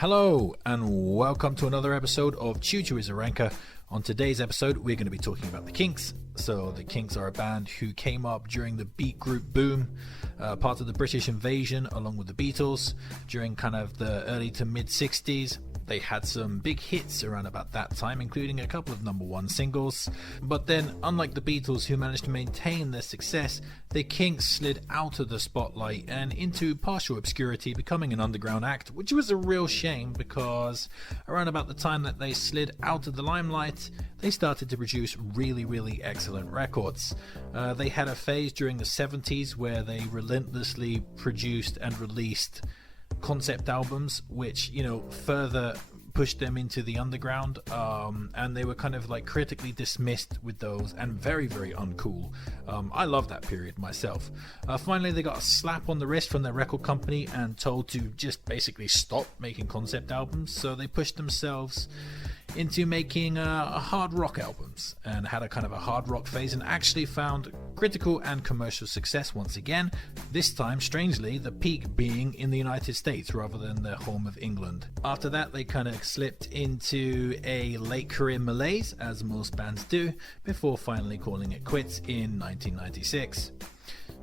Hello and welcome to another episode of Chuchu is a Ranker. On today's episode we're going to be talking about the Kinks. So the Kinks are a band who came up during the beat group boom, part of the British invasion along with the Beatles during kind of the early to mid 60s. They had some big hits around about that time, including a couple of number one singles. But then, unlike the Beatles, who managed to maintain their success, the Kinks slid out of the spotlight and into partial obscurity, becoming an underground act, which was a real shame because around about the time that they slid out of the limelight, they started to produce really excellent records. They had a phase during the 70s where they relentlessly produced and released concept albums, which further pushed them into the underground, and they were kind of like critically dismissed with those and very uncool. I love that period myself. Finally they got a slap on the wrist from their record company and told to just basically stop making concept albums, so they pushed themselves into making hard rock albums and had a kind of a hard rock phase and actually found critical and commercial success once again, this time strangely the peak being in the United States rather than their home of England. After that they kind of slipped into a late career malaise, as most bands do, before finally calling it quits in 1996.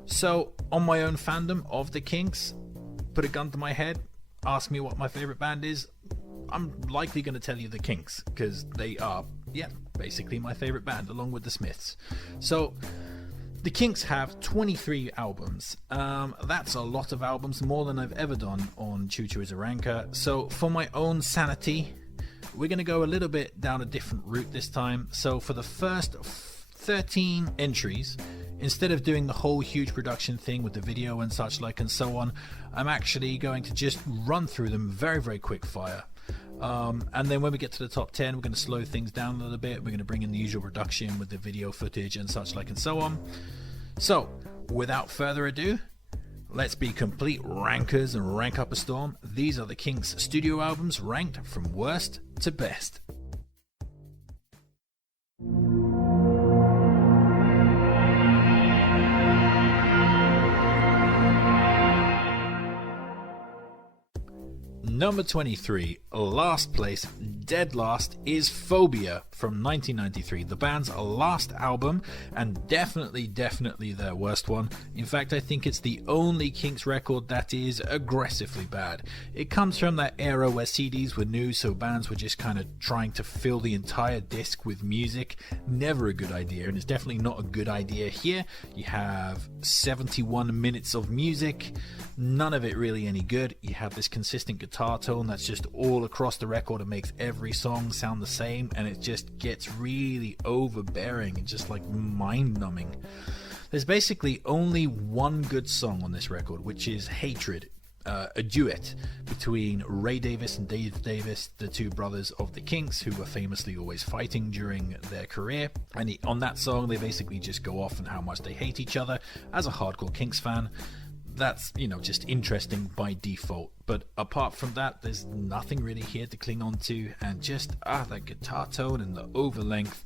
So on my own fandom of the Kinks, put a gun to my head, ask me what my favorite band is, I'm likely going to tell you the Kinks, because they are, basically my favorite band, along with the Smiths. So, the Kinks have 23 albums. That's a lot of albums, more than I've ever done on Chuchu is a Ranker. So, for my own sanity, we're going to go a little bit down a different route this time. So, for the first 13 entries, instead of doing the whole huge production thing with the video and such like and so on, I'm actually going to just run through them very quick fire. And then when we get to the top 10, we're going to slow things down a little bit. We're going to bring in the usual production with the video footage and such like and so on. So, without further ado, let's be complete rankers and rank up a storm. These are the Kinks' studio albums ranked from worst to best. Number 23, last place, dead last, is Phobia from 1993, the band's last album and definitely their worst one. In fact, I think it's the only Kinks record that is aggressively bad. It comes from that era where CDs were new, so bands were just kind of trying to fill the entire disc with music. Never a good idea, and it's definitely not a good idea here. You have 71 minutes of music, none of it really any good. You have this consistent guitar tone that's just all across the record and makes every song sound the same, and it just gets really overbearing and just like mind-numbing. There's basically only one good song on this record, which is Hatred, a duet between Ray Davies and Dave Davis, the two brothers of the Kinks, who were famously always fighting during their career. And on that song they basically just go off on how much they hate each other. As a hardcore Kinks fan, that's, just interesting by default. But apart from that, there's nothing really here to cling on to, and just that guitar tone and the over length.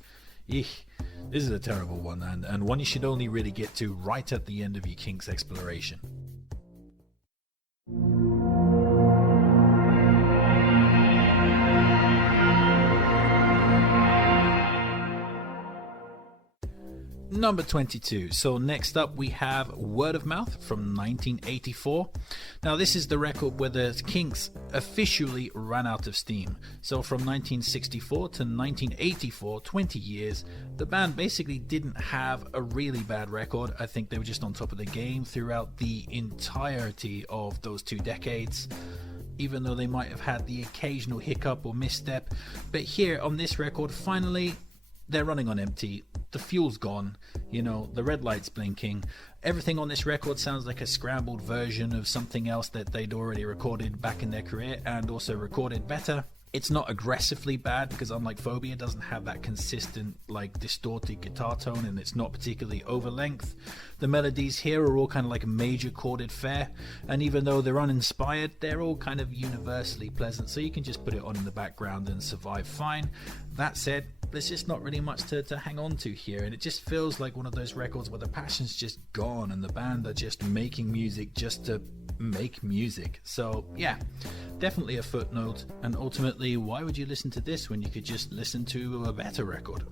This is a terrible one, and one you should only really get to right at the end of your Kinks exploration. Number 22. So next up we have Word of Mouth from 1984. Now this is the record where the Kinks officially ran out of steam. So from 1964 to 1984, 20 years, the band basically didn't have a really bad record. I think they were just on top of the game throughout the entirety of those 2 decades. Even though they might have had the occasional hiccup or misstep. But here on this record, finally, they're running on empty. The fuel's gone, the red light's blinking. Everything on this record sounds like a scrambled version of something else that they'd already recorded back in their career and also recorded better. It's not aggressively bad because unlike Phobia, it doesn't have that consistent distorted guitar tone, and it's not particularly over length. The melodies here are all kind of like major chorded fare, and even though they're uninspired, they're all kind of universally pleasant, so you can just put it on in the background and survive fine. That said, there's just not really much to hang on to here, and it just feels like one of those records where the passion's just gone and the band are just making music just to make music. So yeah, definitely a footnote, and ultimately, why would you listen to this when you could just listen to a better record?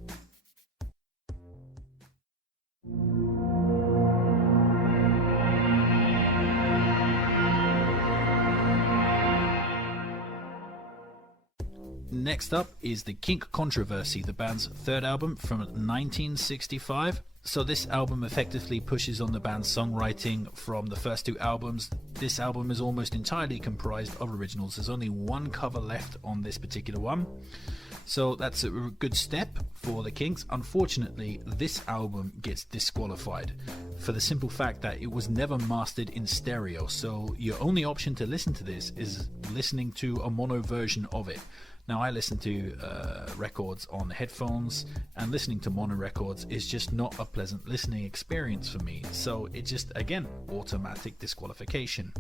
Next up is the Kink Controversy, the band's third album from 1965. So this album effectively pushes on the band's songwriting from the first two albums. This album is almost entirely comprised of originals. There's only one cover left on this particular one. So that's a good step for the Kinks. Unfortunately, this album gets disqualified for the simple fact that it was never mastered in stereo. So your only option to listen to this is listening to a mono version of it. Now, I listen to records on headphones, and listening to mono records is just not a pleasant listening experience for me. So it just, again, automatic disqualification.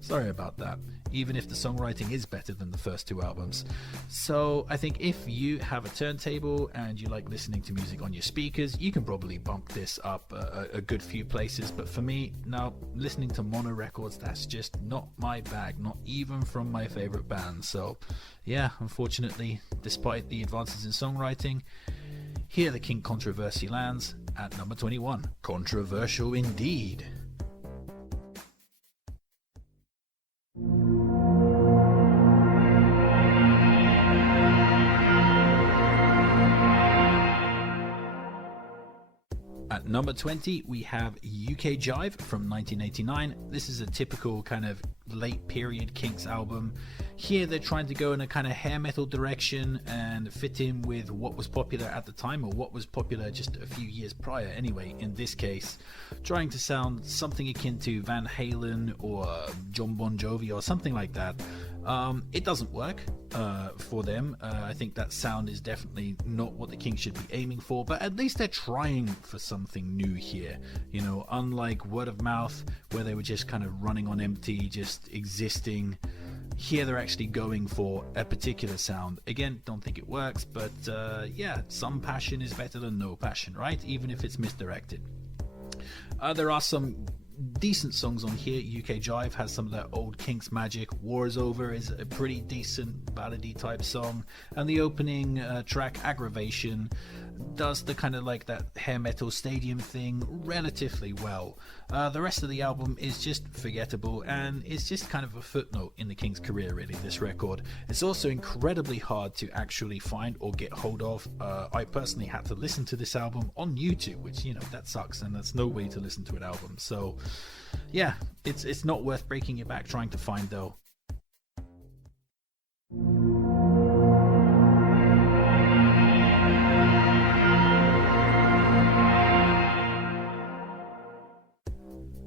Sorry about that, even if the songwriting is better than the first two albums. So I think if you have a turntable and you like listening to music on your speakers, you can probably bump this up a good few places. But for me, now, listening to mono records, that's just not my bag, not even from my favorite bands. So yeah, unfortunately, despite the advances in songwriting, here the Kink Controversy lands at number 21. Controversial indeed. At number 20, we have UK Jive from 1989. This is a typical kind of late period Kinks album. Here they're trying to go in a kind of hair metal direction and fit in with what was popular at the time, or what was popular just a few years prior anyway. In this case, trying to sound something akin to Van Halen or John Bon Jovi or something like that. It doesn't work for them. I think that sound is definitely not what the Kinks should be aiming for, but at least they're trying for something new here. You know, unlike Word of Mouth, where they were just kind of running on empty, just existing. Here they're actually going for a particular sound. Again, don't think it works, but yeah, some passion is better than no passion, right? Even if it's misdirected. There are some decent songs on here. UK Jive has some of that old Kinks magic. War Is Over is a pretty decent ballady type song, and the opening track Aggravation does the kind of like that hair metal stadium thing relatively well. The rest of the album is just forgettable, and it's just kind of a footnote in the Kinks' career, really, this record. It's also incredibly hard to actually find or get hold of. I personally had to listen to this album on YouTube, which, you know, that sucks, and that's no way to listen to an album. So yeah, it's not worth breaking your back trying to find, though.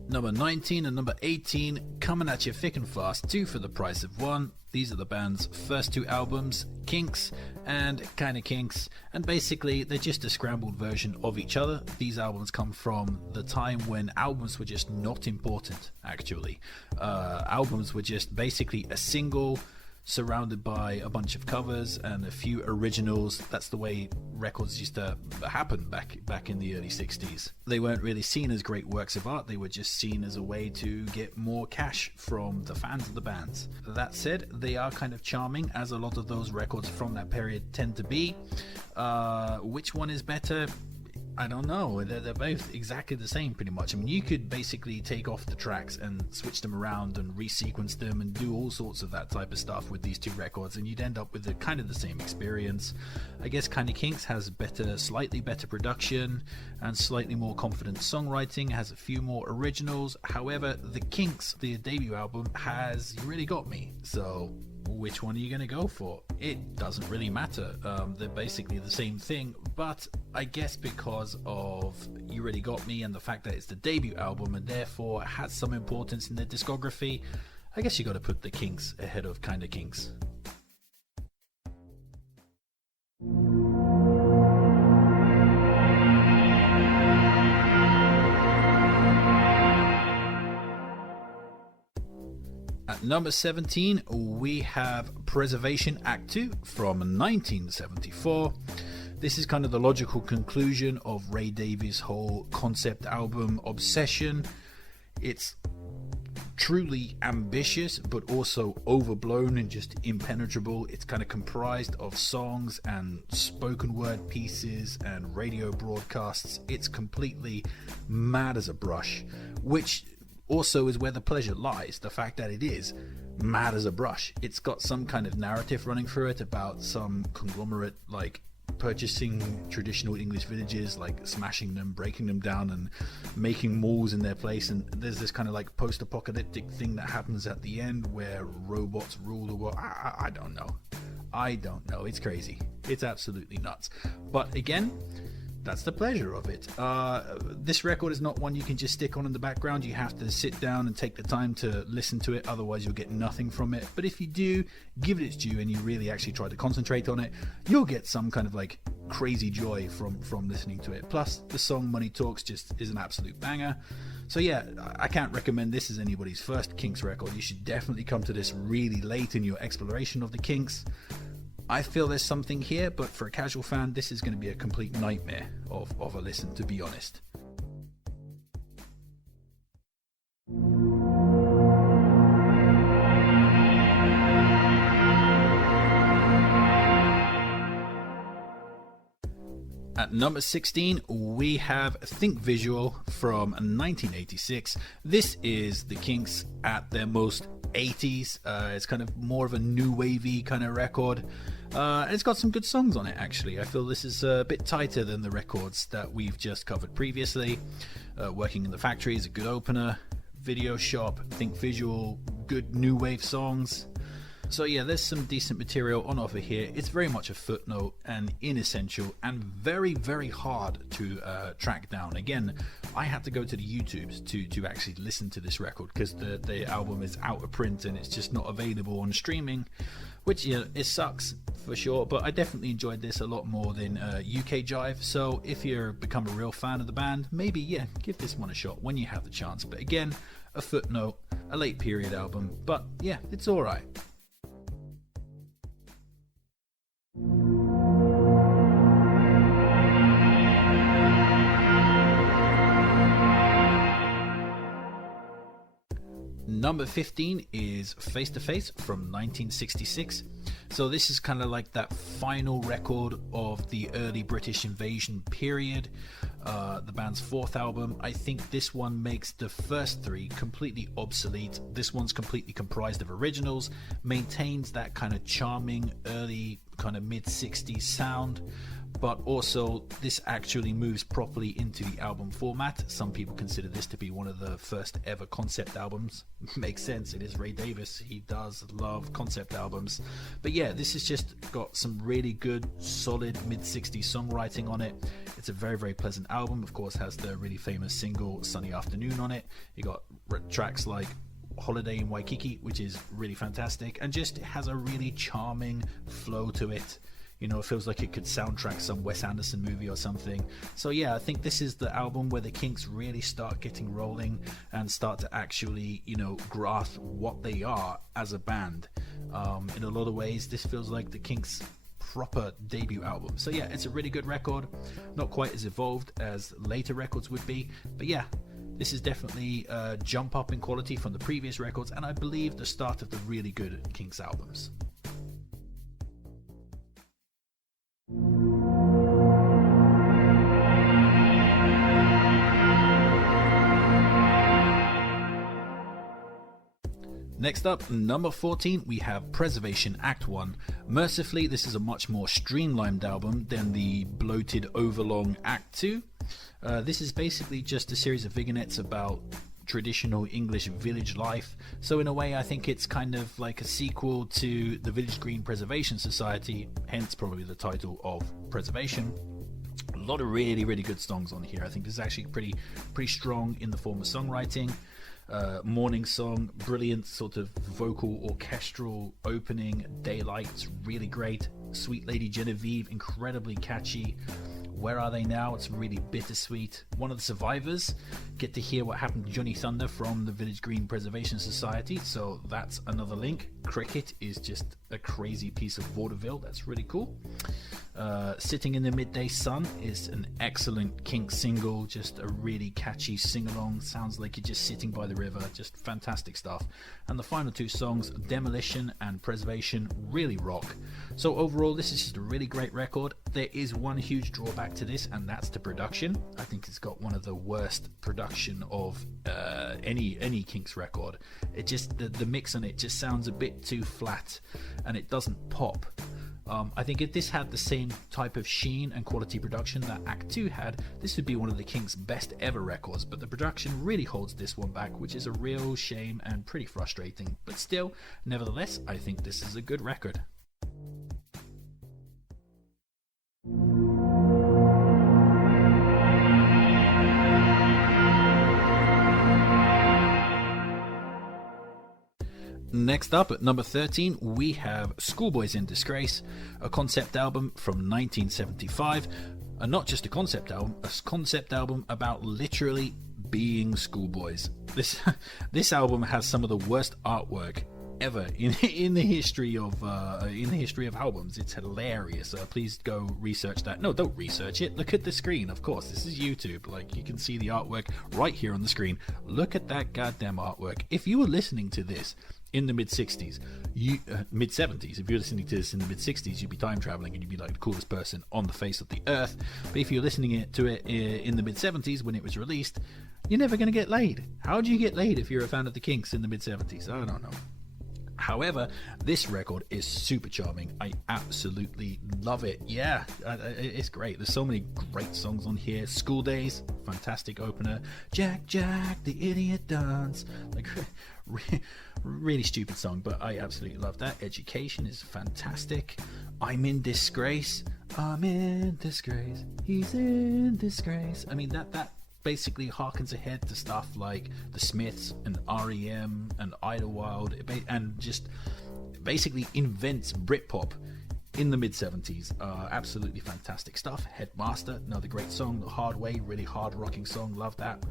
Number 19 and number 18 coming at you thick and fast, two for the price of one. These are the band's first two albums, Kinks and Kinda Kinks, and basically they're just a scrambled version of each other. These albums come from the time when albums were just not important, actually. Albums were just basically a single surrounded by a bunch of covers and a few originals. That's the way records used to happen back in the early 60s. They weren't really seen as great works of art, they were just seen as a way to get more cash from the fans of the bands. That said, they are kind of charming, as a lot of those records from that period tend to be. Which one is better? I don't know. They're both exactly the same, pretty much. I mean, you could basically take off the tracks and switch them around and resequence them and do all sorts of that type of stuff with these two records, and you'd end up with kind of the same experience. I guess Kinda Kinks has slightly better production and slightly more confident songwriting, has a few more originals. However, the Kinks, the debut album, has really got me. So which one are you going to go for? It doesn't really matter. They're basically the same thing, but I guess because of You Really Got Me and the fact that it's the debut album and therefore has some importance in their discography, I guess you got to put the Kinks ahead of Kinda Kinks. At number 17, we have Preservation Act 2 from 1974. This is kind of the logical conclusion of Ray Davies' whole concept album Obsession. It's truly ambitious, but also overblown and just impenetrable. It's kind of comprised of songs and spoken word pieces and radio broadcasts. It's completely mad as a brush, which also is where the pleasure lies. The fact that it is mad as a brush. It's got some kind of narrative running through it about some conglomerate like purchasing traditional English villages, like smashing them, breaking them down and making malls in their place, and there's this kind of like post-apocalyptic thing that happens at the end where robots rule the world. I don't know, it's crazy, it's absolutely nuts, but again, that's the pleasure of it. This record is not one you can just stick on in the background. You have to sit down and take the time to listen to it, otherwise you'll get nothing from it. But if you do give it its due and you really actually try to concentrate on it, you'll get some kind of like crazy joy from listening to it. Plus the song Money Talks just is an absolute banger. So yeah, I can't recommend this as anybody's first Kinks record. You should definitely come to this really late in your exploration of the Kinks. I feel there's something here, but for a casual fan, this is going to be a complete nightmare of a listen, to be honest. At number 16, we have Think Visual from 1986. This is the Kinks at their most 80s. It's kind of more of a new wavy kind of record. And it's got some good songs on it, actually. I feel this is a bit tighter than the records that we've just covered previously. Working in the Factory is a good opener. Video Shop, Think Visual, good new wave songs. So yeah, there's some decent material on offer here. It's very much a footnote and inessential and very, very hard to track down. Again, I had to go to the YouTubes to actually listen to this record because the album is out of print and it's just not available on streaming, which, yeah, it sucks for sure, but I definitely enjoyed this a lot more than UK Jive. So if you're become a real fan of the band, maybe, yeah, give this one a shot when you have the chance. But again, a footnote, a late period album, but yeah, it's alright. Number 15 is Face to Face from 1966. So this is kind of like that final record of the early British invasion period. The band's fourth album. I think this one makes the first three completely obsolete. This one's completely comprised of originals, maintains that kind of charming early kind of mid-60s sound, but also this actually moves properly into the album format. Some people consider this to be one of the first ever concept albums. Makes sense, it is Ray Davies, he does love concept albums. But yeah, this has just got some really good solid mid-60s songwriting on it. It's a very, very pleasant album. Of course, has the really famous single Sunny Afternoon on it. You got tracks like Holiday in Waikiki, which is really fantastic, and just has a really charming flow to it. You know, it feels like it could soundtrack some Wes Anderson movie or something. So yeah, I think this is the album where the Kinks really start getting rolling and start to actually, you know, grasp what they are as a band. In a lot of ways, this feels like the Kinks' proper debut album. So yeah, it's a really good record. Not quite as evolved as later records would be, but yeah, this is definitely a jump up in quality from the previous records, and I believe the start of the really good Kinks albums. Next up, number 14, we have Preservation Act 1. Mercifully, this is a much more streamlined album than the bloated, overlong Act 2. This is basically just a series of vignettes about traditional English village life. So in a way, I think it's kind of like a sequel to the Village Green Preservation Society, hence probably the title of Preservation. A lot of really, really good songs on here. I think this is actually pretty strong in the form of songwriting. Morning Song, brilliant sort of vocal orchestral opening. Daylight's really great. Sweet Lady Genevieve, incredibly catchy. Where Are They Now? It's really bittersweet. One of the survivors get to hear what happened to Johnny Thunder from the Village Green Preservation Society, so that's another link. Cricket is just a crazy piece of vaudeville. That's really cool. Sitting in the Midday Sun is an excellent Kinks single, just a really catchy sing-along, sounds like you're just sitting by the river, just fantastic stuff. And the final two songs, Demolition and Preservation, really rock. So overall, this is just a really great record. There is one huge drawback to this, and that's the production. I think it's got one of the worst production of any Kinks record. It just, the mix on it just sounds a bit too flat, and it doesn't pop. I think if this had the same type of sheen and quality production that Act 2 had, this would be one of the Kinks' best ever records, but the production really holds this one back, which is a real shame and pretty frustrating. But still, nevertheless, I think this is a good record. Next up, at number 13, we have Schoolboys in Disgrace, a concept album from 1975, and not just a concept album about literally being schoolboys. This album has some of the worst artwork ever in the history of albums. It's hilarious. Please go research that. No, don't research it. Look at the screen. Of course, this is YouTube. Like, you can see the artwork right here on the screen. Look at that goddamn artwork. If you were listening to this in the mid-60s, mid-70s, if you're listening to this in the mid-60s, you'd be time traveling and you'd be like the coolest person on the face of the earth. But if you're listening to it in the mid-70s when it was released, you're never going to get laid. How do you get laid if you're a fan of the Kinks in the mid-70s? I don't know. However, this record is super charming. I absolutely love it. Yeah, it's great. There's so many great songs on here. School Days, fantastic opener. Jack, Jack, the Idiot Dance. Like, really stupid song, but I absolutely love that. Education is fantastic. I'm in Disgrace. I'm in disgrace. He's in disgrace. I mean, that basically harkens ahead to stuff like the Smiths and REM and Idlewild, and just basically invents Britpop in the mid-70s. Absolutely fantastic stuff. Headmaster, another great song. The Hard Way, really hard rocking song, love that.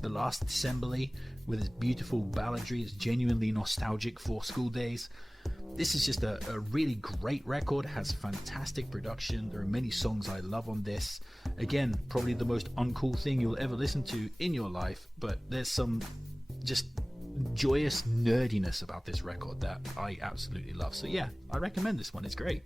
The Last Assembly with its beautiful balladry, it's genuinely nostalgic for School Days. This is just a really great record, has fantastic production. There are many songs I love on this. Again, probably the most uncool thing you'll ever listen to in your life, but there's some just joyous nerdiness about this record that I absolutely love. So yeah, I recommend this one, it's great.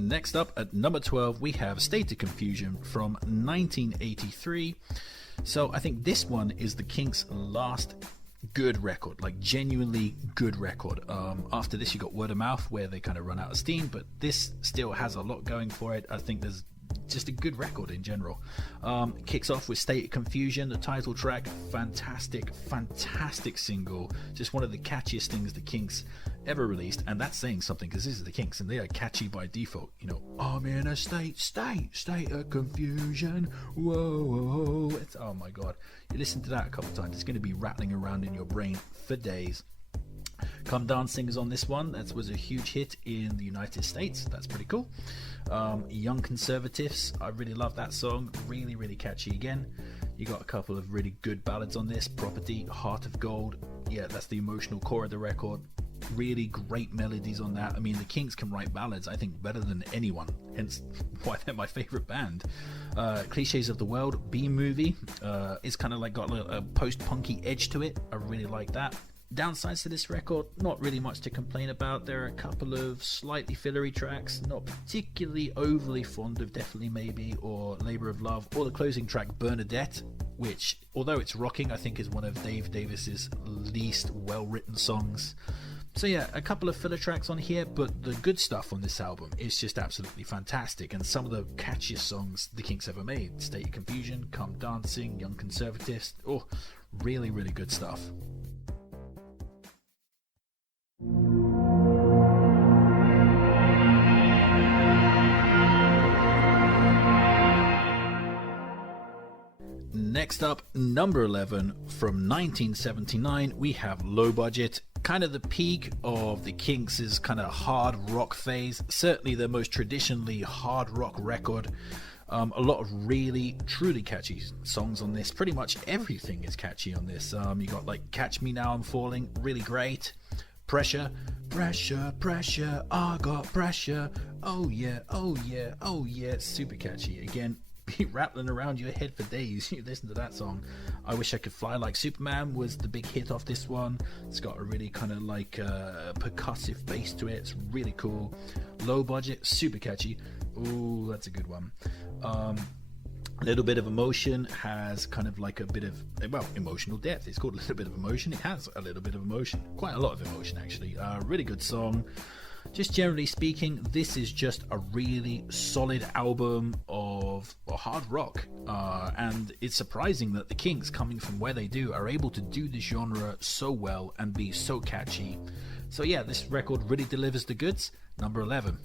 Next up at number 12, we have State of Confusion from 1983. So I think this one is the Kinks' last good record, like genuinely good record. After this you got Word of Mouth, where they kind of run out of steam, but this still has a lot going for it. I think there's just a good record in general. Kicks off with State of Confusion, the title track, fantastic single, just one of the catchiest things the Kinks ever released, and that's saying something because this is the Kinks and they are catchy by default. You know, I'm in a state of confusion, whoa. It's, oh my god, you listen to that a couple times, it's going to be rattling around in your brain for days. Come Dancing is on this one. That was a huge hit in the United States. That's pretty cool. Young Conservatives, I really love that song. Really catchy again. You got a couple of really good ballads on this. Property, Heart of Gold. Yeah, that's the emotional core of the record. Really great melodies on that. I mean, the Kinks can write ballads, I think, better than anyone, hence why they're my favorite band. Cliches of the World, B-Movie, it's kind of like got a post-punky edge to it. I really like that. Downsides to this record, not really much to complain about. There are a couple of slightly fillery tracks, not particularly overly fond of Definitely Maybe or Labour of Love, or the closing track Bernadette, which, although it's rocking, I think is one of Dave Davis's least well-written songs. So yeah, a couple of filler tracks on here, but the good stuff on this album is just absolutely fantastic, and some of the catchiest songs the Kinks ever made. State of Confusion, Come Dancing, Young Conservatives, really good stuff. Next up, number 11, from 1979, we have Low Budget, kind of the peak of the Kinks' kind of hard rock phase, certainly the most traditionally hard rock record. A lot of really, truly catchy songs on this. Pretty much everything is catchy on this. You got like Catch Me Now I'm Falling, really great. Pressure, pressure, pressure, I got pressure. Oh yeah, oh yeah, oh yeah. Super catchy. Again, be rattling around your head for days. You listen to that song. I Wish I Could Fly Like Superman was the big hit off this one. It's got a really kind of like percussive bass to it. It's really cool. Low budget, super catchy. Ooh, that's a good one. A little bit of emotion has kind of like a bit of, well, emotional depth. It's called A Little Bit of Emotion. It has a little bit of emotion, quite a lot of emotion actually. Really good song. Just generally speaking, this is just a really solid album of hard rock, and it's surprising that the Kinks, coming from where they do, are able to do this genre so well and be so catchy. So yeah, this record really delivers the goods. Number 11.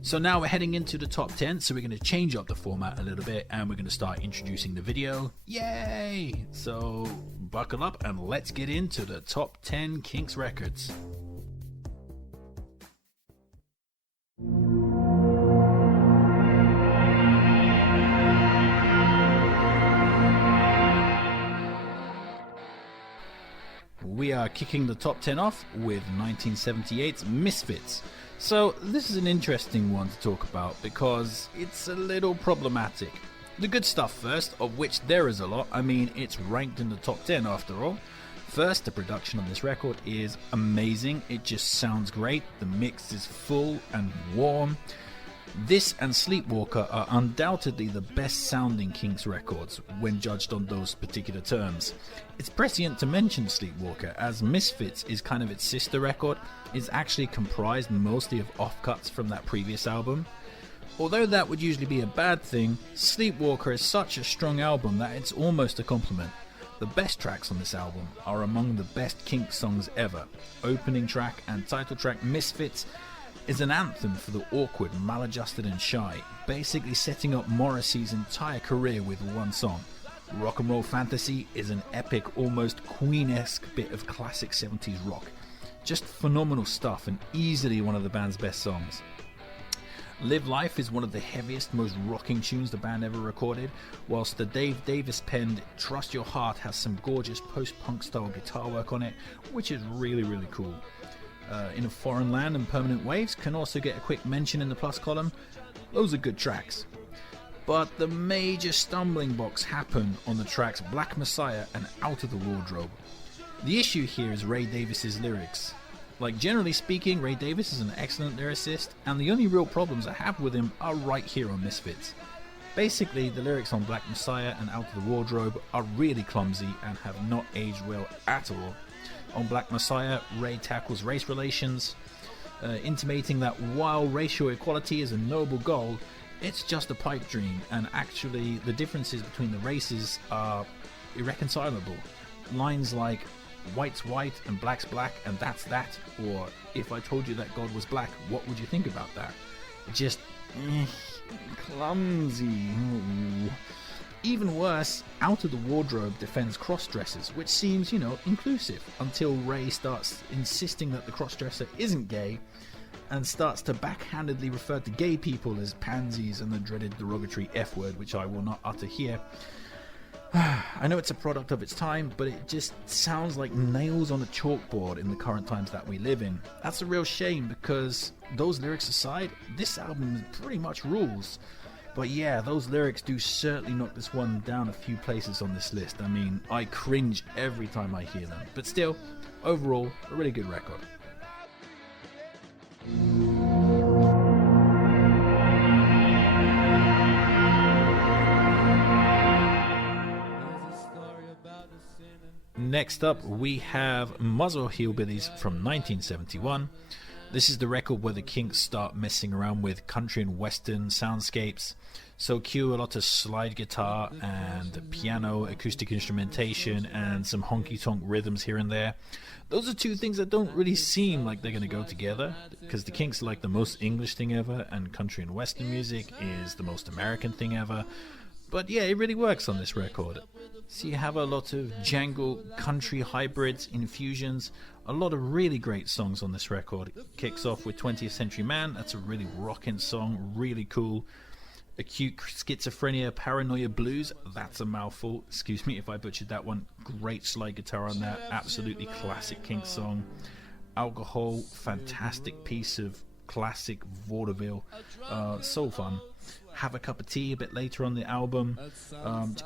So now we're heading into the top 10, so we're going to change up the format a little bit and we're going to start introducing the video. Yay! So buckle up and let's get into the top 10 Kinks records. We are kicking the top 10 off with 1978's Misfits. So this is an interesting one to talk about because it's a little problematic. The good stuff first, of which there is a lot. I mean, it's ranked in the top 10 after all. First, the production on this record is amazing. It just sounds great. The mix is full and warm. This and Sleepwalker are undoubtedly the best sounding Kinks records when judged on those particular terms. It's prescient to mention Sleepwalker, as Misfits is kind of its sister record. It's actually comprised mostly of offcuts from that previous album. Although that would usually be a bad thing, Sleepwalker is such a strong album that it's almost a compliment. The best tracks on this album are among the best Kinks songs ever. Opening track and title track Misfits is an anthem for the awkward, maladjusted and shy, basically setting up Morrissey's entire career with one song. Rock and Roll Fantasy is an epic, almost Queen-esque bit of classic 70s rock. Just phenomenal stuff and easily one of the band's best songs. Live Life is one of the heaviest, most rocking tunes the band ever recorded, whilst the Dave Davis penned Trust Your Heart has some gorgeous post-punk style guitar work on it, which is really, really cool. In a Foreign Land and Permanent Waves can also get a quick mention in the plus column. Those are good tracks. But the major stumbling blocks happen on the tracks Black Messiah and Out of the Wardrobe. The issue here is Ray Davis's lyrics. Like, generally speaking, Ray Davis is an excellent lyricist, and the only real problems I have with him are right here on Misfits. Basically, the lyrics on Black Messiah and Out of the Wardrobe are really clumsy and have not aged well at all. On Black Messiah, Ray tackles race relations, intimating that while racial equality is a noble goal, it's just a pipe dream, and actually the differences between the races are irreconcilable. Lines like, white's white and black's black and that's that, or if I told you that God was black, what would you think about that? Just clumsy. Ooh. Even worse, Out of the Wardrobe defends cross-dressers, which seems, inclusive, until Ray starts insisting that the cross-dresser isn't gay and starts to backhandedly refer to gay people as pansies and the dreaded derogatory F word, which I will not utter here. I know it's a product of its time, but it just sounds like nails on a chalkboard in the current times that we live in. That's a real shame because, those lyrics aside, this album pretty much rules. But yeah, those lyrics do certainly knock this one down a few places on this list. I mean, I cringe every time I hear them. But still, overall, a really good record. Next up, we have Muzzle Hillbillies from 1971. This is the record where the Kinks start messing around with country and western soundscapes. So cue a lot of slide guitar and piano, acoustic instrumentation, and some honky-tonk rhythms here and there. Those are two things that don't really seem like they're going to go together, because the Kinks are like the most English thing ever, and country and western music is the most American thing ever. But yeah, it really works on this record. So you have a lot of jangle, country hybrids, infusions, a lot of really great songs on this record. It kicks off with 20th Century Man. That's a really rocking song, really cool. Acute Schizophrenia Paranoia Blues, that's a mouthful, excuse me if I butchered that one. Great slide guitar on that, absolutely classic Kinks song. Alcohol, fantastic piece of classic vaudeville, so fun. Have a Cup of Tea a bit later on the album,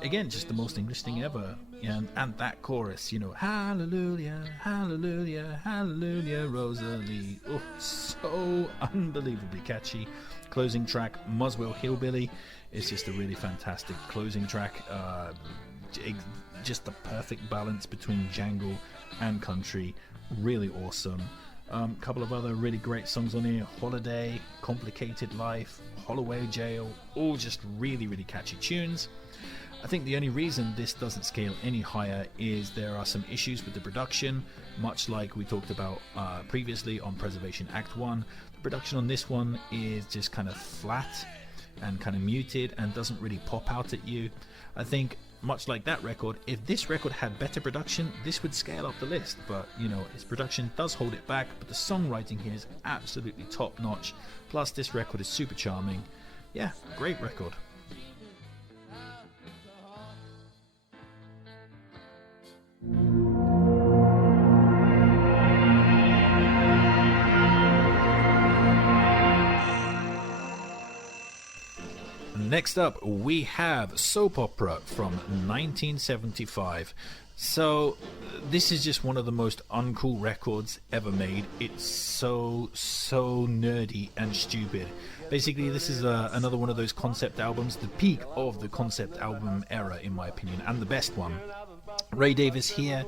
again just the most English thing ever. And that chorus, hallelujah, hallelujah, hallelujah, Rosalie, oh, so unbelievably catchy. Closing track, Muswell Hillbilly, is just a really fantastic closing track, just the perfect balance between jangle and country, really awesome. Couple of other really great songs on here, Holiday, Complicated Life, Holloway Jail, all just really, really catchy tunes. I think the only reason this doesn't scale any higher is there are some issues with the production, much like we talked about previously on Preservation Act 1. The production on this one is just kind of flat and kind of muted and doesn't really pop out at you. I think much like that record, if this record had better production, this would scale up the list, but its production does hold it back, but the songwriting here is absolutely top notch, plus this record is super charming. Yeah, great record. Next up, we have Soap Opera from 1975. So, this is just one of the most uncool records ever made. It's so nerdy and stupid. Basically, this is another one of those concept albums, the peak of the concept album era, in my opinion, and the best one. Ray Davies here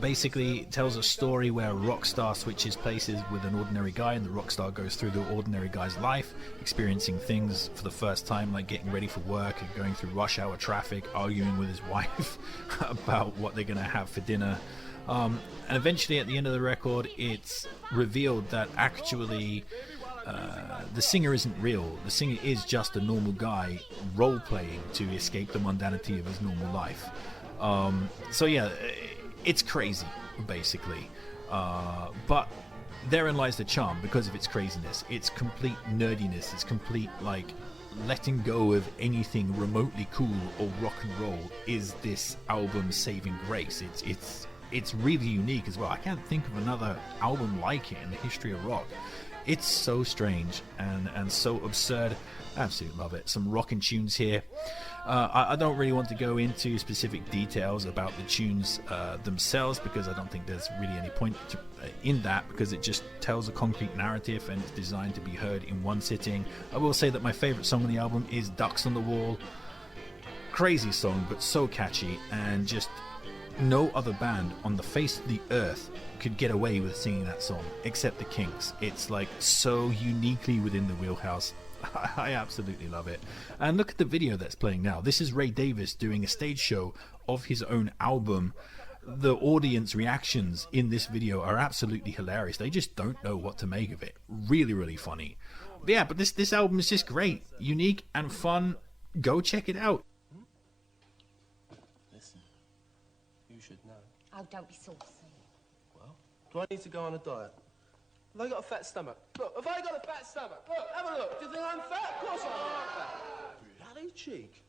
basically tells a story where a rock star switches places with an ordinary guy, and the rock star goes through the ordinary guy's life, experiencing things for the first time, like getting ready for work and going through rush hour traffic, arguing with his wife about what they're going to have for dinner. And eventually at the end of the record, it's revealed that actually the singer isn't real. The singer is just a normal guy role-playing to escape the mundanity of his normal life. So yeah, it's crazy, basically. But therein lies the charm, because of its craziness. It's complete nerdiness. It's complete, letting go of anything remotely cool or rock and roll is this album's saving grace. It's really unique as well. I can't think of another album like it in the history of rock. It's so strange and so absurd. I absolutely love it. Some rockin' tunes here. I don't really want to go into specific details about the tunes themselves, because I don't think there's really any point in that, because it just tells a concrete narrative and it's designed to be heard in one sitting. I will say that my favourite song on the album is Ducks on the Wall. Crazy song, but so catchy, and just no other band on the face of the earth could get away with singing that song except the Kinks. It's so uniquely within the wheelhouse. I absolutely love it. And look at the video that's playing now. This is Ray Davies doing a stage show of his own album. The audience reactions in this video are absolutely hilarious. They just don't know what to make of it. Really, really funny. But yeah, but this album is just great, unique and fun. Go check it out. Listen, you should know. Oh, don't be saucy. Well, do I need to go on a diet? Have I got a fat stomach? Look, have I got a fat stomach? Look, have a look. Do you think I'm fat? Of course I'm fat. Bloody cheek.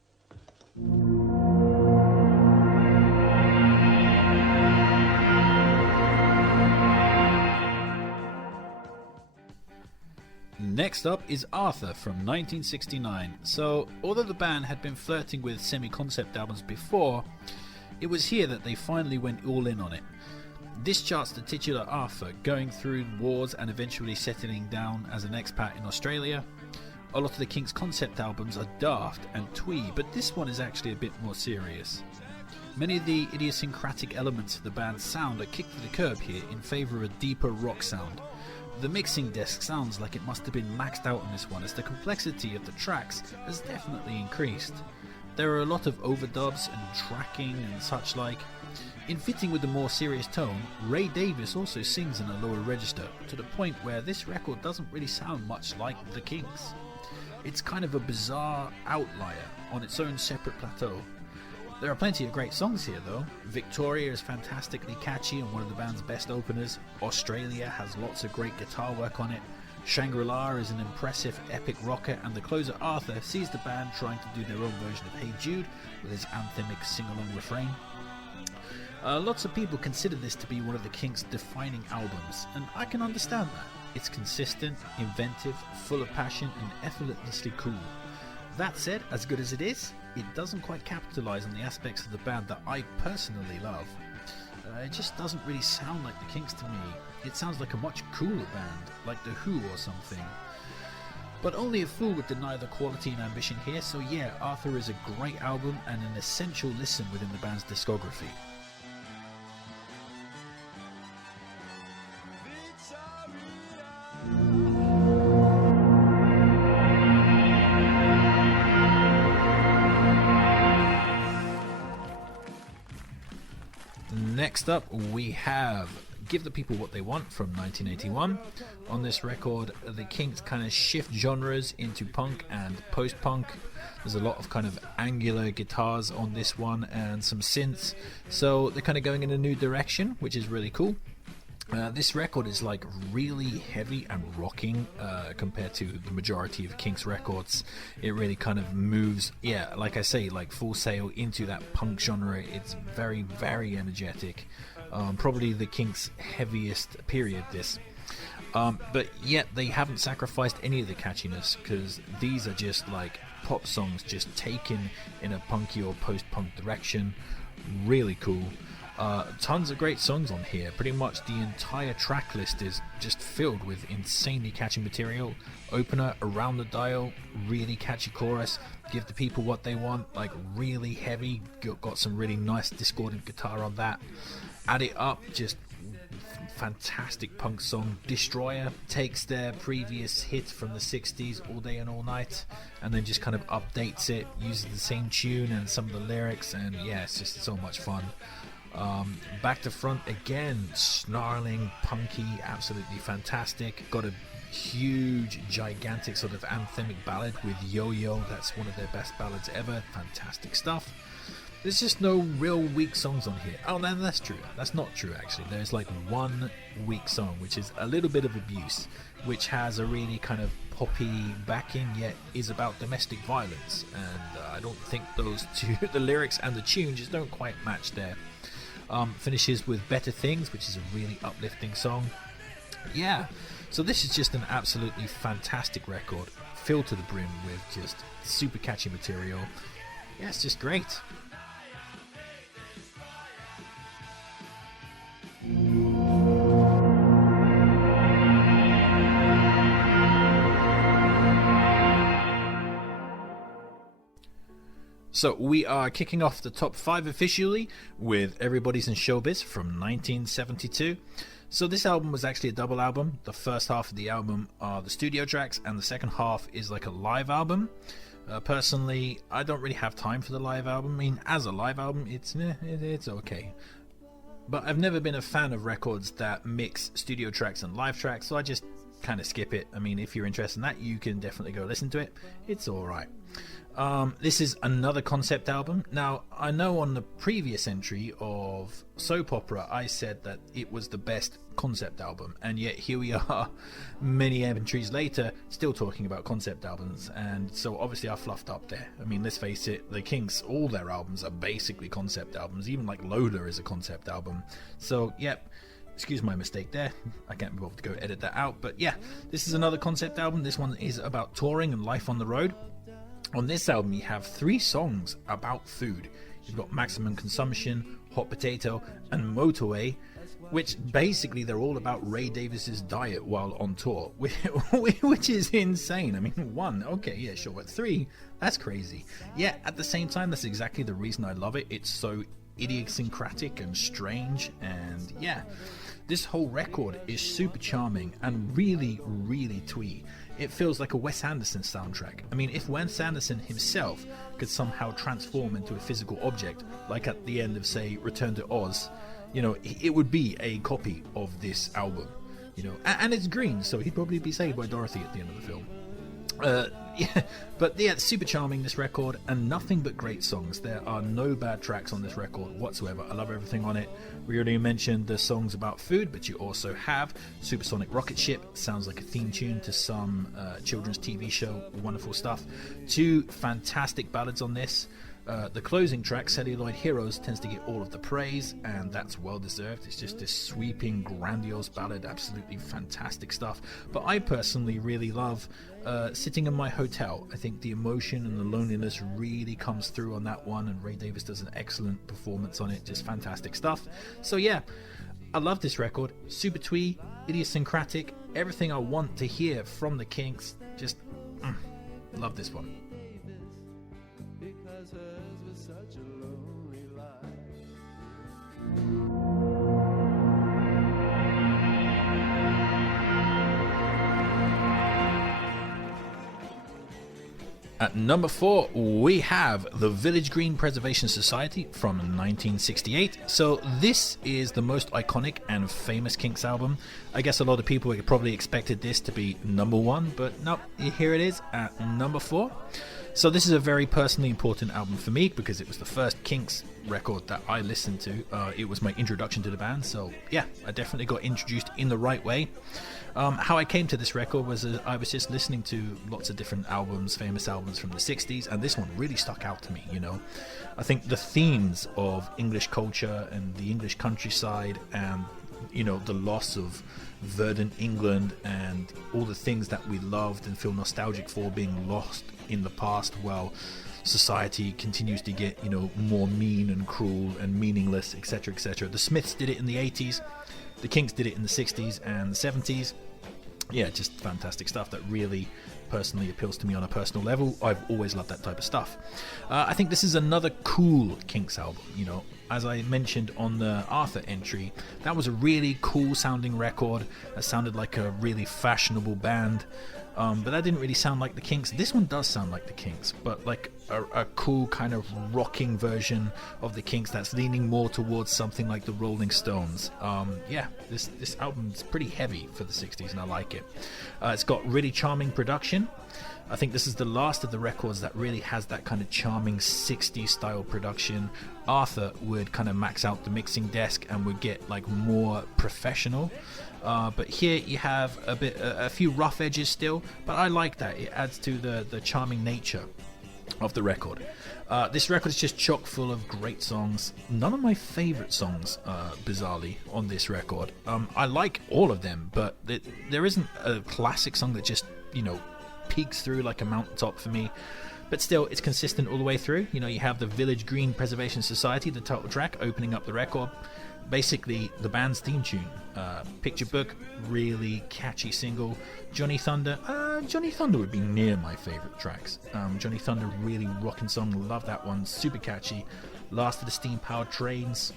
Next up is Arthur from 1969. So, although the band had been flirting with semi-concept albums before, it was here that they finally went all in on it. This charts the titular Arthur going through wars and eventually settling down as an expat in Australia. A lot of the Kinks concept albums are daft and twee, but this one is actually a bit more serious. Many of the idiosyncratic elements of the band's sound are kicked to the curb here in favour of a deeper rock sound. The mixing desk sounds like it must have been maxed out on this one, as the complexity of the tracks has definitely increased. There are a lot of overdubs and tracking and such like. In fitting with the more serious tone, Ray Davies also sings in a lower register, to the point where this record doesn't really sound much like the Kinks. It's kind of a bizarre outlier on its own separate plateau. There are plenty of great songs here though. Victoria is fantastically catchy and one of the band's best openers. Australia has lots of great guitar work on it. Shangri-La is an impressive epic rocker, and the closer Arthur sees the band trying to do their own version of Hey Jude with his anthemic sing-along refrain. Lots of people consider this to be one of the Kinks' defining albums, and I can understand that. It's consistent, inventive, full of passion, and effortlessly cool. That said, as good as it is, it doesn't quite capitalize on the aspects of the band that I personally love. It just doesn't really sound like the Kinks to me. It sounds like a much cooler band, like The Who or something. But only a fool would deny the quality and ambition here, so yeah, Arthur is a great album and an essential listen within the band's discography. Next up, we have Give the People What They Want from 1981. On this record, the Kinks kind of shift genres into punk and post-punk. There's a lot of kind of angular guitars on this one and some synths, so they're kind of going in a new direction, which is really cool. This record is like really heavy and rocking compared to the majority of Kinks records. It really kind of moves, yeah, like I say, like Full Sail into that punk genre. It's very, very energetic. Probably the Kinks' heaviest period, this. But yet they haven't sacrificed any of the catchiness, because these are just like pop songs just taken in a punky or post-punk direction. Really cool. Tons of great songs on here. Pretty much the entire track list is just filled with insanely catchy material. Opener, Around the Dial, really catchy chorus. Give the People What They Want, like really heavy. Got some really nice discordant guitar on that. Add It Up, just fantastic punk song. Destroyer takes their previous hit from the 60s, All Day and All Night, and then just kind of updates it, uses the same tune and some of the lyrics, and yeah, it's just so much fun. Back to Front again, snarling, punky, absolutely fantastic. Got a huge, gigantic sort of anthemic ballad with Yo-Yo. That's one of their best ballads ever. Fantastic stuff. There's just no real weak songs on here. Oh, no, that's true. That's not true, actually. There's like one weak song, which is a little bit of Abuse, which has a really kind of poppy backing, yet is about domestic violence. And I don't think those two, the lyrics and the tune, just don't quite match there. Finishes with Better Things, which is a really uplifting song. Yeah, so this is just an absolutely fantastic record, filled to the brim with just super catchy material. Yeah, it's just great. So we are kicking off the top 5 officially with Everybody's in Showbiz from 1972. So this album was actually a double album. The first half of the album are the studio tracks, and the second half is like a live album. Personally, I don't really have time for the live album. I mean, as a live album, it's okay. But I've never been a fan of records that mix studio tracks and live tracks, so I just kind of skip it. I mean, if you're interested in that, you can definitely go listen to it. It's alright. This is another concept album. Now, I know on the previous entry of Soap Opera, I said that it was the best concept album, and yet here we are, many entries later, still talking about concept albums, and so obviously I fluffed up there. I mean, let's face it, the Kinks, all their albums are basically concept albums. Even like Lola is a concept album. So, yep. Excuse my mistake there. I can't be bothered to go edit that out. But yeah, this is another concept album. This one is about touring and life on the road. On this album, you have 3 songs about food. You've got Maximum Consumption, Hot Potato, and Motorway, which basically they're all about Ray Davis's diet while on tour, which is insane. I mean, 1, okay, yeah, sure, but 3, that's crazy. Yeah, at the same time, that's exactly the reason I love it. It's so idiosyncratic and strange, and yeah, this whole record is super charming and really, really twee. It feels like a Wes Anderson soundtrack. I mean, if Wes Anderson himself could somehow transform into a physical object, like at the end of, say, Return to Oz, you know, it would be a copy of this album, you know, and it's green, so he'd probably be saved by Dorothy at the end of the film. yeah, but yeah, it's super charming, this record, and nothing but great songs. There are no bad tracks on this record whatsoever. I love everything on it. We already mentioned the songs about food, but you also have Supersonic Rocket Ship, sounds like a theme tune to some children's TV show, wonderful stuff. 2 fantastic ballads on this. The closing track, Celluloid Heroes, tends to get all of the praise, and that's well deserved. It's just this sweeping, grandiose ballad, absolutely fantastic stuff. But I personally really love Sitting in My Hotel. I think the emotion and the loneliness really comes through on that one, and Ray Davies does an excellent performance on it. Just fantastic stuff. So yeah, I love this record. Super twee, idiosyncratic, everything I want to hear from the Kinks. Just love this one. Because hers was such a lonely life. At number 4, we have the Village Green Preservation Society from 1968. So this is the most iconic and famous Kinks album. I guess a lot of people probably expected this to be number 1, but no, here it is at number 4. So this is a very personally important album for me because it was the first Kinks record that I listened to. It was my introduction to the band, so yeah, I definitely got introduced in the right way. How I came to this record was I was just listening to lots of different albums, famous albums from the 60s, and this one really stuck out to me, you know. I think the themes of English culture and the English countryside and, you know, the loss of verdant England and all the things that we loved and feel nostalgic for being lost in the past while society continues to get, you know, more mean and cruel and meaningless, etc., etc. The Smiths did it in the 80s, the Kinks did it in the 60s and the 70s. Yeah, just fantastic stuff that really personally appeals to me on a personal level. I've always loved that type of stuff. I think this is another cool Kinks album, you know. As I mentioned on the Arthur entry, that was a really cool sounding record. That sounded like a really fashionable band. But that didn't really sound like the Kinks. This one does sound like the Kinks, but like a cool kind of rocking version of the Kinks that's leaning more towards something like the Rolling Stones. Yeah, this album's pretty heavy for the 60s, and I like it. It's got really charming production. I think this is the last of the records that really has that kind of charming 60s style production. Arthur would kind of max out the mixing desk and would get like more professional. But here you have a few rough edges still, but I like that. It adds to the charming nature of the record. This record is just chock full of great songs. None of my favorite songs, bizarrely, on this record. I like all of them, but there isn't a classic song that just, you know, peaks through like a mountaintop for me. But still, it's consistent all the way through. You know, you have the Village Green Preservation Society, the title track, opening up the record. Basically, the band's theme tune. Picture Book, really catchy single. Johnny Thunder would be near my favorite tracks. Johnny Thunder, really rocking song, love that one, super catchy. Last of the Steam Powered Trains,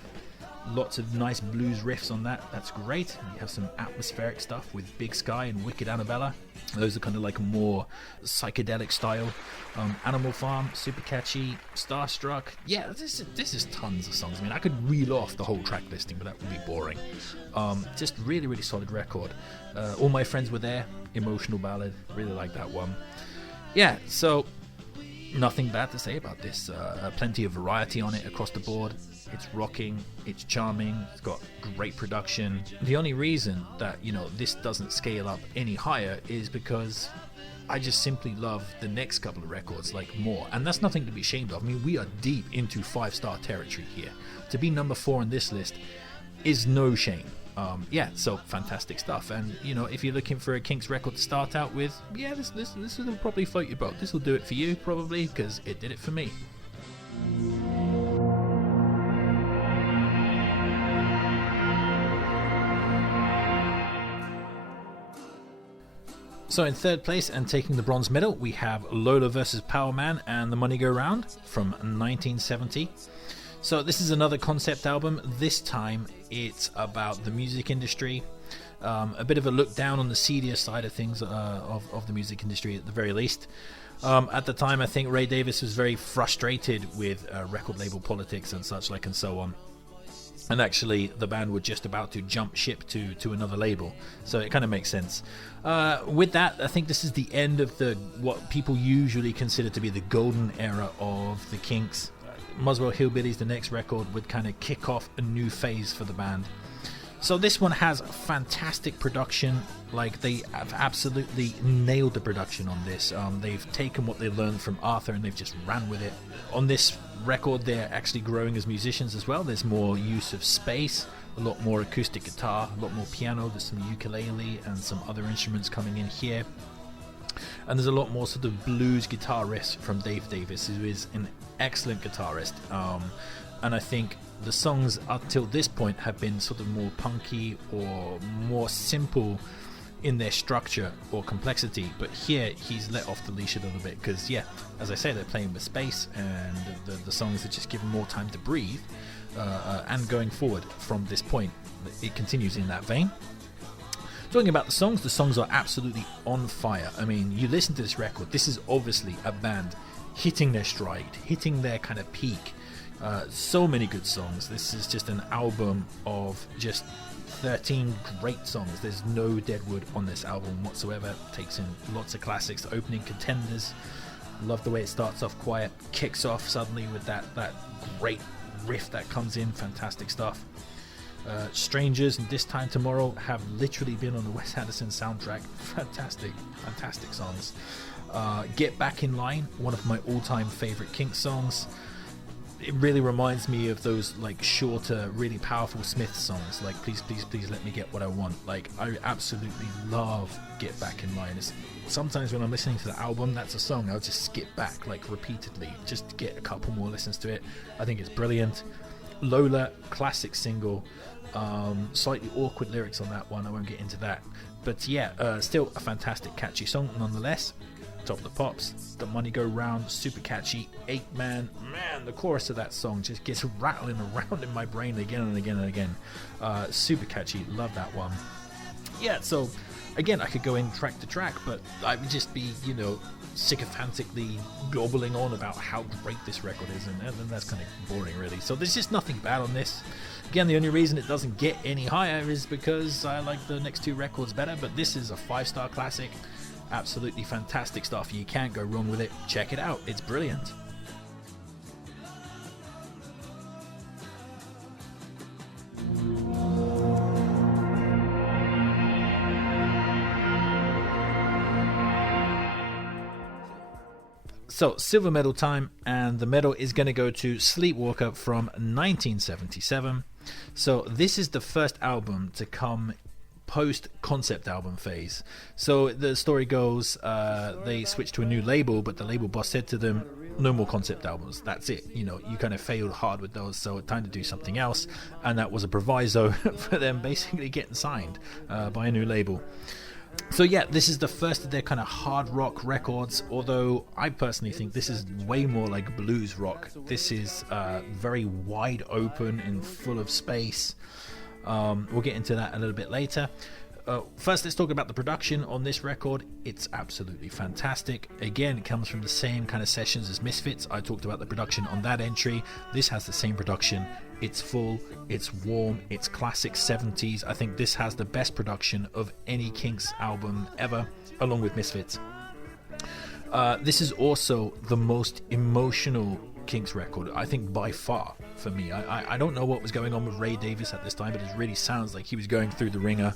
lots of nice blues riffs on that, that's great. You have some atmospheric stuff with Big Sky and Wicked Annabella. Those are kind of like more psychedelic style. Animal Farm, super catchy. Starstruck, yeah, this is tons of songs. I mean, I could reel off the whole track listing, but that would be boring. Just really, really solid record. All My Friends Were There, emotional ballad, really like that one. Yeah, so nothing bad to say about this. Plenty of variety on it across the board. It's rocking, it's charming, it's got great production. The only reason that, you know, this doesn't scale up any higher is because I just simply love the next couple of records like more, and that's nothing to be ashamed of. I mean, we are deep into 5-star territory here. To be number 4 on this list is no shame. Yeah, so fantastic stuff. And, you know, if you're looking for a Kinks record to start out with, yeah, this will probably float your boat. This will do it for you, probably, because it did it for me. So in third place and taking the bronze medal, we have Lola vs. Power Man and The Money Go Round from 1970. So this is another concept album. This time it's about the music industry. A bit of a look down on the seedier side of things of the music industry at the very least. At the time, I think Ray Davies was very frustrated with record label politics and such like and so on. and actually the band were just about to jump ship to another label, so it kind of makes sense. With that, I think this is the end of the what people usually consider to be the golden era of the Kinks. Muswell Hillbillies, the next record, would kind of kick off a new phase for the band. So this one has fantastic production. Like, they have absolutely nailed the production on this. They've taken what they learned from Arthur and they've just ran with it. On this record, they're actually growing as musicians as well. There's more use of space, a lot more acoustic guitar, a lot more piano, there's some ukulele and some other instruments coming in here. And there's a lot more sort of blues guitar riffs from Dave Davis, who is an excellent guitarist. And I think the songs up till this point have been sort of more punky or more simple in their structure or complexity, but here he's let off the leash a little bit, because as I say, they're playing with space, and the songs are just given more time to breathe, and going forward from this point it continues in that vein. Talking about the songs are absolutely on fire. I mean, you listen to this record, this is obviously a band hitting their stride, hitting their kind of peak. So many good songs. This is just an album of just 13 great songs. There's no deadwood on this album whatsoever. Takes in lots of classics. The opening Contenders, love the way it starts off quiet, kicks off suddenly with that great riff that comes in. Fantastic stuff. Strangers and This Time Tomorrow have literally been on the Wes Anderson soundtrack. Fantastic songs. Get Back in Line, one of my all-time favorite Kinks songs. It really reminds me of those like shorter, really powerful Smith songs, like Please Please Please Let Me Get What I Want. Like, I absolutely love Get Back in Line. Sometimes when I'm listening to the album, that's a song I'll just skip back like repeatedly just to get a couple more listens to it. I think it's brilliant. Lola, classic single. Slightly awkward lyrics on that one, I won't get into that, but still a fantastic catchy song nonetheless. Top of the Pops, The Money Go Round, super catchy. 8 Man, man, the chorus of that song just gets rattling around in my brain again and again and again. Super catchy, love that one. So again, I could go in track to track, but I would just be, sycophantically gobbling on about how great this record is, and that's kind of boring really. So there's just nothing bad on this. Again, the only reason it doesn't get any higher is because I like the next 2 records better, but this is a 5-star classic. Absolutely fantastic stuff. You can't go wrong with it. Check it out. It's brilliant. So, silver medal time, and the medal is going to go to Sleepwalker from 1977. So this is the first album to come post concept album phase. So the story goes, they switched to a new label, but the label boss said to them, no more concept albums, that's it, you kind of failed hard with those, so time to do something else. And that was a proviso for them basically getting signed by a new label. So this is the first of their kind of hard rock records, although I personally think this is way more like blues rock. This is very wide open and full of space. We'll get into that a little bit later. First, let's talk about the production on this record. It's absolutely fantastic. Again, it comes from the same kind of sessions as Misfits. I talked about the production on that entry. This has the same production. It's full, it's warm, it's classic 70s. I think this has the best production of any Kinks album ever, along with Misfits. This is also the most emotional Kinks record, I think, by far, for me. I don't know what was going on with Ray Davies at this time, but it really sounds like he was going through the ringer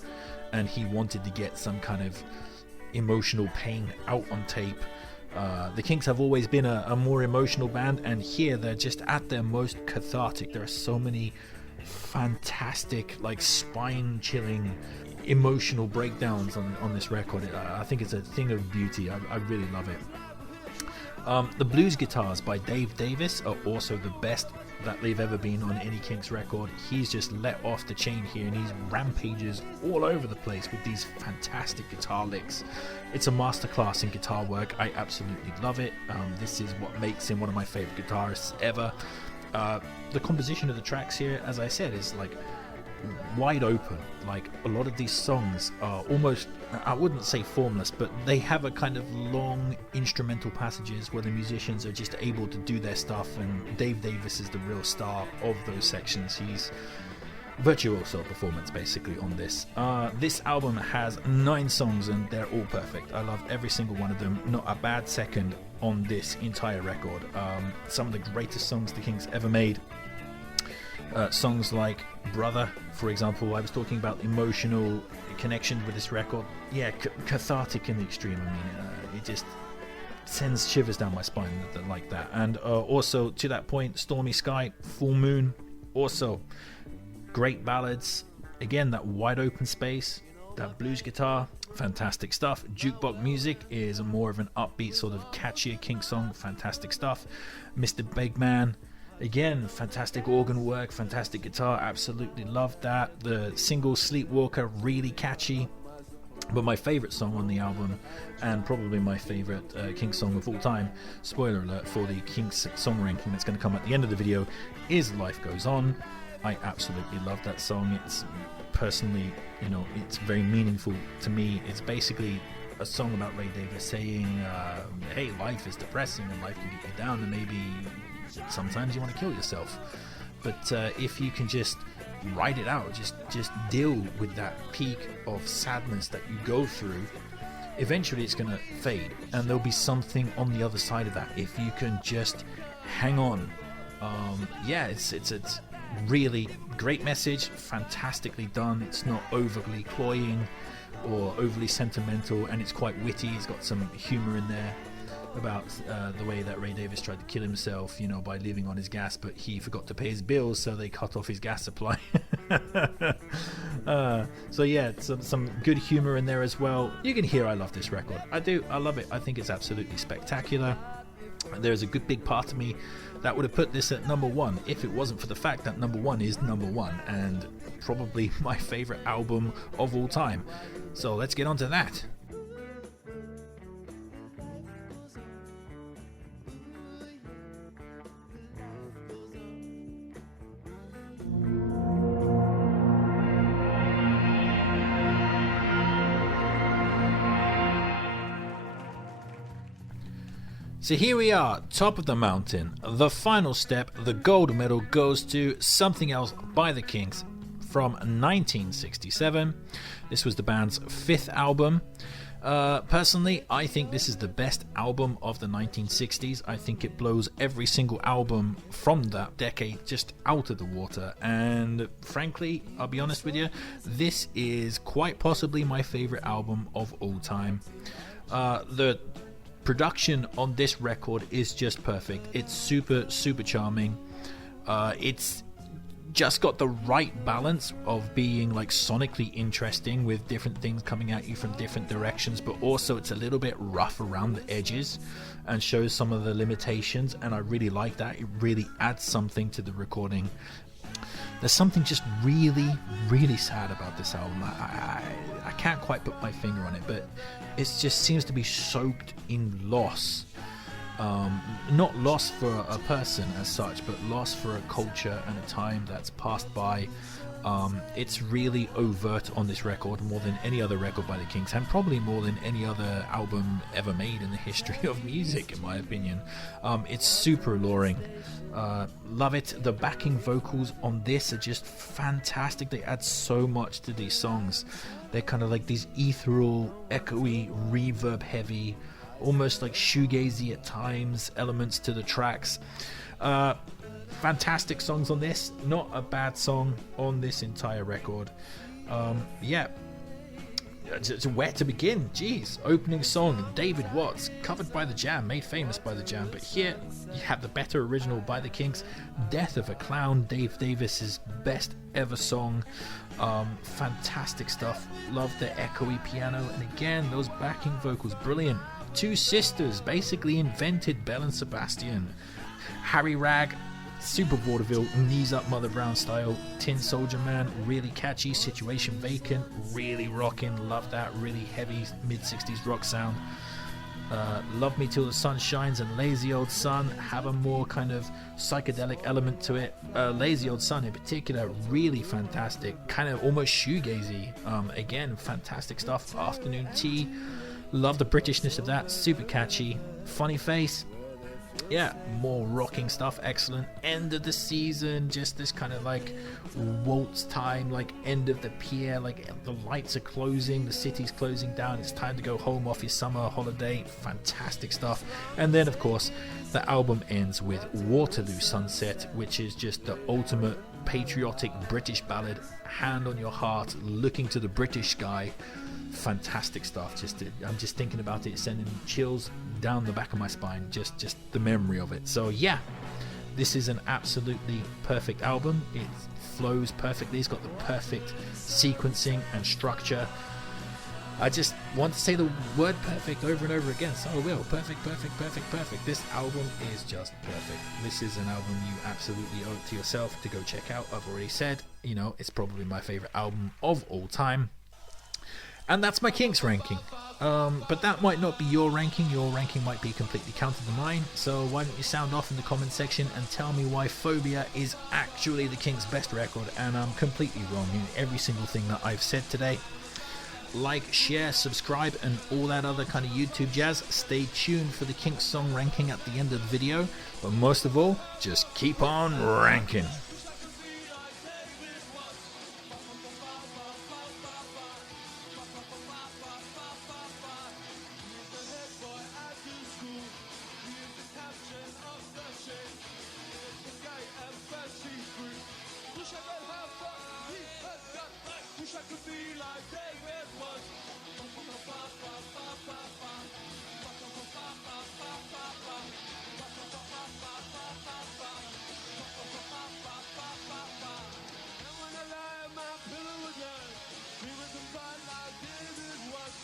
and he wanted to get some kind of emotional pain out on tape. The Kinks have always been a more emotional band, and here they're just at their most cathartic. There are so many fantastic, like spine-chilling emotional breakdowns on this record. I think it's a thing of beauty. I really love it. The blues guitars by Dave Davis are also the best that they've ever been on any Kinks record. He's just let off the chain here, and he's rampages all over the place with these fantastic guitar licks. It's a masterclass in guitar work. I absolutely love it. This is what makes him one of my favorite guitarists ever. The composition of the tracks here, as I said, is like wide open. Like, a lot of these songs are almost, I wouldn't say formless, but they have a kind of long instrumental passages where the musicians are just able to do their stuff, and Dave Davis is the real star of those sections. virtuoso performance basically on this. This album has 9 songs and they're all perfect. I love every single one of them. Not a bad second on this entire record. Some of the greatest songs the Kinks ever made. Songs like Brother, for example. I was talking about emotional connection with this record. Yeah, cathartic in the extreme. I mean, it just sends shivers down my spine like that. And also to that point, Stormy Sky, Full Moon, also great ballads. Again, that wide open space, that blues guitar, fantastic stuff. Jukebox Music is more of an upbeat, sort of catchier Kinks song, fantastic stuff. Mr. Big Man, again, fantastic organ work, fantastic guitar, absolutely loved that. The single Sleepwalker, really catchy. But my favourite song on the album, and probably my favourite Kinks song of all time, spoiler alert for the Kinks song ranking that's going to come at the end of the video, is Life Goes On. I absolutely love that song. It's personally, you know, it's very meaningful to me. It's basically a song about Ray Davis saying, hey, life is depressing and life can get you down, and maybe sometimes you want to kill yourself. But if you can just write it out, just deal with that peak of sadness that you go through, eventually it's going to fade and there'll be something on the other side of that if you can just hang on. It's really great message, fantastically done. It's not overly cloying or overly sentimental, and it's quite witty. It's got some humor in there about the way that Ray Davis tried to kill himself, you know, by living on his gas, but he forgot to pay his bills, so they cut off his gas supply. So yeah, some good humor in there as well. You can hear I love this record. I love it. I think it's absolutely spectacular. There's a good big part of me that would have put this at number 1 if it wasn't for the fact that number 1 is number 1 and probably my favorite album of all time. So let's get on to that. So here we are, top of the mountain. The final step, the gold medal, goes to Something Else by the Kinks from 1967. This was the band's 5th album. Personally, I think this is the best album of the 1960s. I think it blows every single album from that decade just out of the water. And frankly, I'll be honest with you, this is quite possibly my favorite album of all time. The production on this record is just perfect. It's super charming. It's just got the right balance of being like sonically interesting with different things coming at you from different directions, but also it's a little bit rough around the edges and shows some of the limitations, and I really like that. It really adds something to the recording. There's something just really sad about this album. I can't quite put my finger on it, but it just seems to be soaked in loss. Not loss for a person as such, but loss for a culture and a time that's passed by. It's really overt on this record, more than any other record by the Kinks, and probably more than any other album ever made in the history of music, in my opinion. It's super alluring. Love it. The backing vocals on this are just fantastic. They add so much to these songs. They're kind of like these ethereal, echoey, reverb heavy, almost like shoegazy at times elements to the tracks. Fantastic songs on this. Not a bad song on this entire record. It's where to begin. Jeez. Opening song, David Watts, covered by The Jam, made famous by The Jam, but here you have the better original by the Kinks. Death of a Clown, Dave Davis's best ever song. Fantastic stuff. Love the echoey piano, and again those backing vocals, brilliant. Two Sisters basically invented Belle and Sebastian. Harry Rag, super vaudeville, knees up Mother Brown style. Tin Soldier Man, really catchy. Situation Vacant, really rocking, love that, really heavy mid-60s rock sound. Love Me Till the Sun Shines and Lazy Old Sun have a more kind of psychedelic element to it. Lazy Old Sun in particular, really fantastic, kind of almost shoegazy. Again, fantastic stuff. Afternoon Tea, love the Britishness of that, super catchy. Funny Face, yeah, more rocking stuff. Excellent. End of the season, just this kind of like waltz time, like end of the pier, like the lights are closing, the city's closing down, it's time to go home off your summer holiday. Fantastic stuff. And then of course the album ends with Waterloo Sunset, which is just the ultimate patriotic British ballad, hand on your heart, looking to the British sky. Fantastic stuff. I'm just thinking about it, sending chills down the back of my spine, just the memory of it. So yeah, this is an absolutely perfect album. It flows perfectly, it's got the perfect sequencing and structure. I just want to say the word perfect over and over again, so I will. Perfect. This album is just perfect. This is an album you absolutely owe it to yourself to go check out. I've already said, it's probably my favorite album of all time. And that's my Kinks ranking. But that might not be your ranking. Your ranking might be completely counter to mine. So why don't you sound off in the comment section and tell me why Phobia is actually the Kinks' best record, and I'm completely wrong in every single thing that I've said today. Like, share, subscribe, and all that other kind of YouTube jazz. Stay tuned for the Kinks song ranking at the end of the video. But most of all, just keep on ranking. Wish I could be like David was. And when I lie on my pillow again, be with the fight like David was.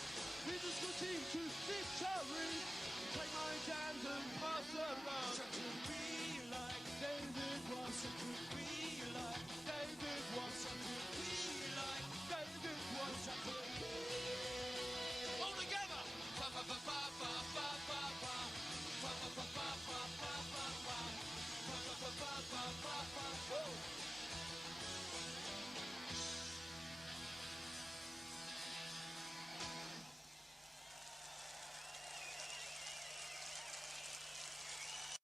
We just go team to victory. Take my exams and pass them on. Wish I could be like David was. Wish I could be like David was.